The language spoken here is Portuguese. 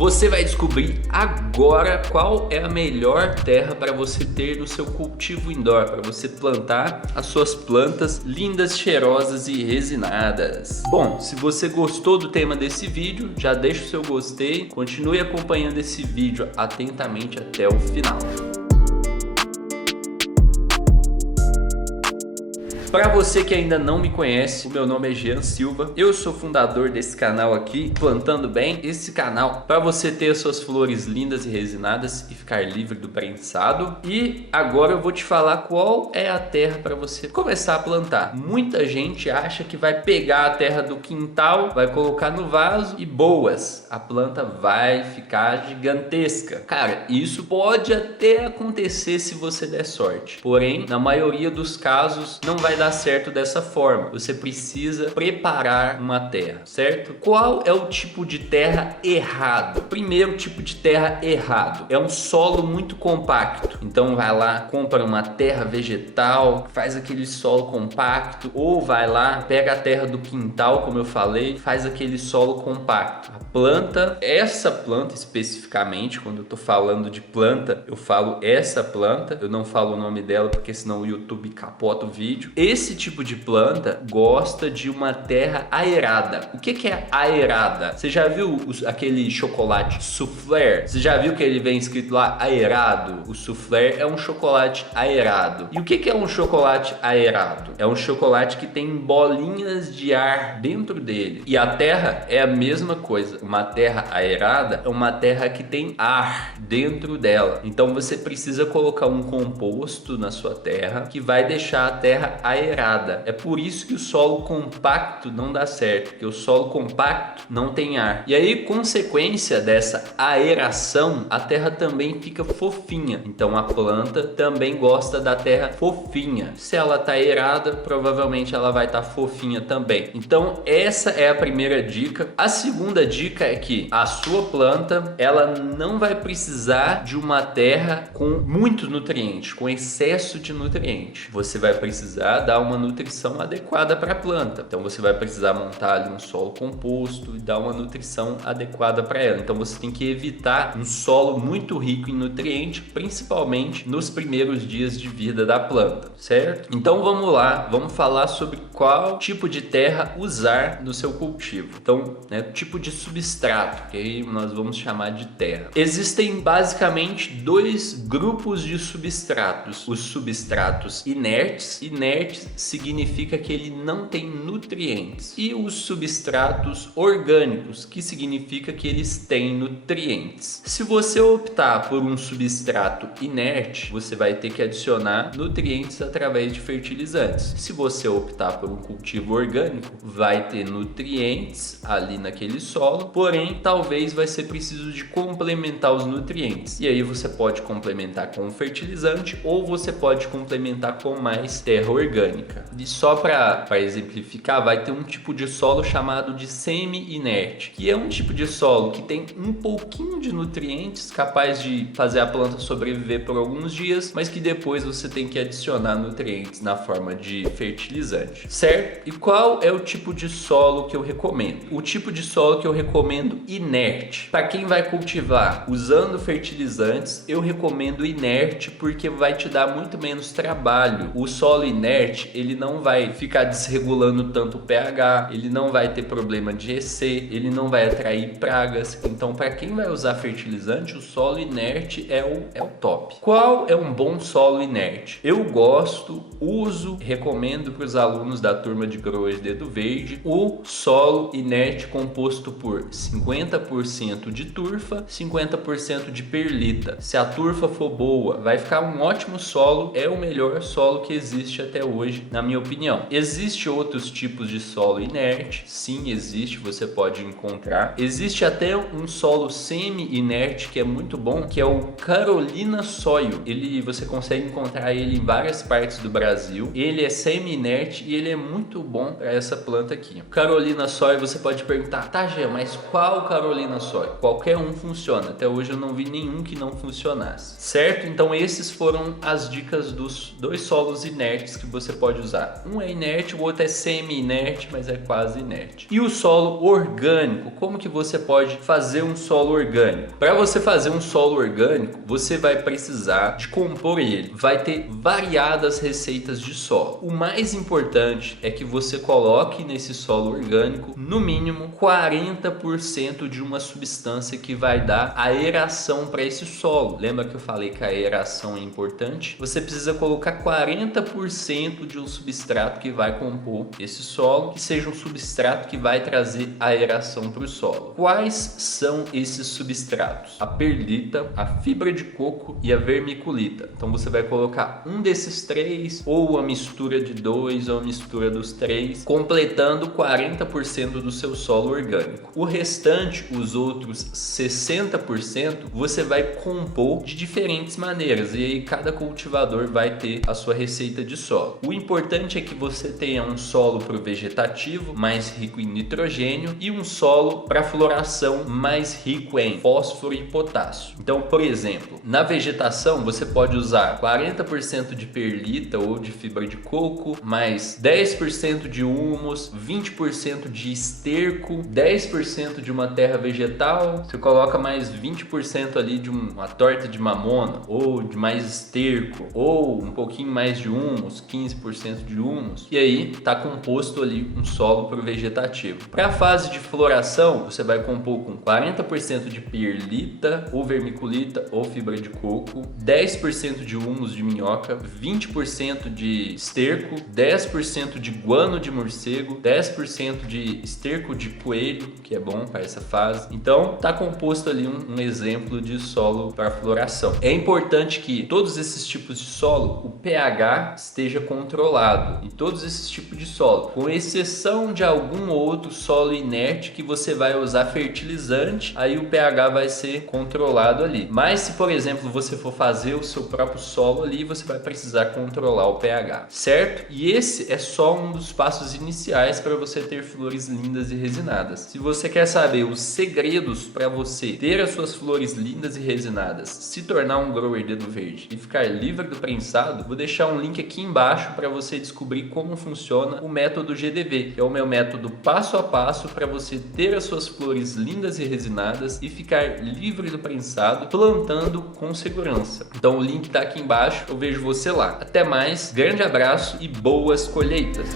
Você vai descobrir agora qual é a melhor terra para você ter no seu cultivo indoor, para você plantar as suas plantas lindas, cheirosas e resinadas. Bom, se você gostou do tema desse vídeo, já deixa o seu gostei, continue acompanhando esse vídeo atentamente até o final. Para você que ainda não me conhece, o meu nome é Jean Silva, eu sou fundador desse canal aqui, Plantando Bem, esse canal para você ter as suas flores lindas e resinadas e ficar livre do prensado. E agora eu vou te falar qual é a terra para você começar a plantar. Muita gente acha que vai pegar a terra do quintal, vai colocar no vaso e boas, a planta vai ficar gigantesca. Cara, isso pode até acontecer se você der sorte, porém, na maioria dos casos não vai dar certo dessa forma. Você precisa preparar uma terra, certo? Qual é o tipo de terra errado? Primeiro tipo de terra errado é um solo muito compacto. Então vai lá, compra uma terra vegetal, faz aquele solo compacto, ou vai lá, pega a terra do quintal, como eu falei, faz aquele solo compacto. A planta, essa planta especificamente, quando eu tô falando de planta, eu falo essa planta, eu não falo o nome dela porque senão o YouTube capota o vídeo. Esse tipo de planta gosta de uma terra aerada. O que é aerada? Você já viu aquele chocolate soufflé? Você já viu que ele vem escrito lá aerado? O soufflé é um chocolate aerado. E o que é um chocolate aerado? É um chocolate que tem bolinhas de ar dentro dele. E a terra é a mesma coisa. Uma terra aerada é uma terra que tem ar dentro dela. Então você precisa colocar um composto na sua terra que vai deixar a terra aerada. É por isso que o solo compacto não dá certo, porque o solo compacto não tem ar. E aí, consequência dessa aeração, a terra também fica fofinha. Então a planta também gosta da terra fofinha. Se ela tá aerada, provavelmente ela vai estar fofinha também. Então essa é a primeira dica. A segunda dica é que a sua planta, ela não vai precisar de uma terra com muitos nutrientes, com excesso de nutrientes. Você vai precisar dar uma nutrição adequada para a planta. Então você vai precisar montar ali um solo composto e dar uma nutrição adequada para ela. Então você tem que evitar um solo muito rico em nutrientes, principalmente nos primeiros dias de vida da planta, certo? Então vamos lá, vamos falar sobre qual tipo de terra usar no seu cultivo. Então, tipo de substrato, que aí nós vamos chamar de terra. Existem basicamente dois grupos de substratos. Os substratos inertes. Inertes significa que ele não tem nutrientes. E os substratos orgânicos, que significa que eles têm nutrientes. Se você optar por um substrato inerte, você vai ter que adicionar nutrientes através de fertilizantes. Se você optar por um cultivo orgânico, vai ter nutrientes ali naquele solo, porém talvez vai ser preciso de complementar os nutrientes. E aí você pode complementar com um fertilizante ou você pode complementar com mais terra orgânica. E só para exemplificar, vai ter um tipo de solo chamado de semi-inerte, que é um tipo de solo que tem um pouquinho de nutrientes, capaz de fazer a planta sobreviver por alguns dias, mas que depois você tem que adicionar nutrientes na forma de fertilizante, certo? E qual é o tipo de solo que eu recomendo? O tipo de solo que eu recomendo inerte. Para quem vai cultivar usando fertilizantes, eu recomendo inerte porque vai te dar muito menos trabalho. O solo inerte, ele não vai ficar desregulando tanto o pH, ele não vai ter problema de EC, ele não vai atrair pragas. Então, para quem vai usar fertilizante, o solo inerte é o top. Qual é um bom solo inerte? Eu gosto, uso, recomendo para os alunos da turma de Growers Dedo Verde o solo inerte composto por 50% de turfa, 50% de perlita. Se a turfa for boa, vai ficar um ótimo solo, é o melhor solo que existe até hoje, na minha opinião. Existem outros tipos de solo inerte, sim, existe, você pode encontrar. Existe até um solo semi-inerte que é muito bom, que é o Carolina Soil. Você consegue encontrar ele em várias partes do Brasil. Ele é semi-inerte e ele ele é muito bom para essa planta aqui. Carolina Soy, você pode perguntar, tá, Jean, mas qual Carolina Soy? Qualquer um funciona. Até hoje eu não vi nenhum que não funcionasse, certo? Então esses foram as dicas dos 2 solos inertes que você pode usar. Um é inerte, o outro é semi-inerte, mas é quase inerte. E o solo orgânico, como que você pode fazer um solo orgânico? Para você fazer um solo orgânico, você vai precisar de compor ele. Vai ter variadas receitas de solo. O mais importante é que você coloque nesse solo orgânico no mínimo 40% de uma substância que vai dar aeração para esse solo. Lembra que eu falei que a aeração é importante? Você precisa colocar 40% de um substrato que vai compor esse solo, que seja um substrato que vai trazer aeração para o solo. Quais são esses substratos? A perlita, a fibra de coco e a vermiculita. Então você vai colocar um desses 3 ou a mistura de 2 ou a mistura dos 3, completando 40% do seu solo orgânico. O restante, os outros 60%, você vai compor de diferentes maneiras e aí cada cultivador vai ter a sua receita de solo. O importante é que você tenha um solo para o vegetativo mais rico em nitrogênio e um solo para floração mais rico em fósforo e potássio. Então, por exemplo, na vegetação você pode usar 40% de perlita ou de fibra de coco, mais 10% de humus, 20% de esterco, 10% de uma terra vegetal, você coloca mais 20% ali de uma torta de mamona, ou de mais esterco, ou um pouquinho mais de humus, 15% de humus, e aí está composto ali um solo para o vegetativo. Para a fase de floração, você vai compor com 40% de perlita, ou vermiculita, ou fibra de coco, 10% de humus de minhoca, 20% de esterco, 10% de guano de morcego, 10% de esterco de coelho, que é bom para essa fase. Então, está composto ali um exemplo de solo para floração. É importante que todos esses tipos de solo, o pH esteja controlado em todos esses tipos de solo, com exceção de algum outro solo inerte que você vai usar fertilizante, aí o pH vai ser controlado ali. Mas se, por exemplo, você for fazer o seu próprio solo ali, você vai precisar controlar o pH, certo? E esse é só um dos passos iniciais para você ter flores lindas e resinadas. Se você quer saber os segredos para você ter as suas flores lindas e resinadas, se tornar um grower dedo verde e ficar livre do prensado, vou deixar um link aqui embaixo para você descobrir como funciona o método GDV, que é o meu método passo a passo para você ter as suas flores lindas e resinadas e ficar livre do prensado, plantando com segurança. Então o link está aqui embaixo, eu vejo você lá. Até mais, grande abraço e boas colheitas!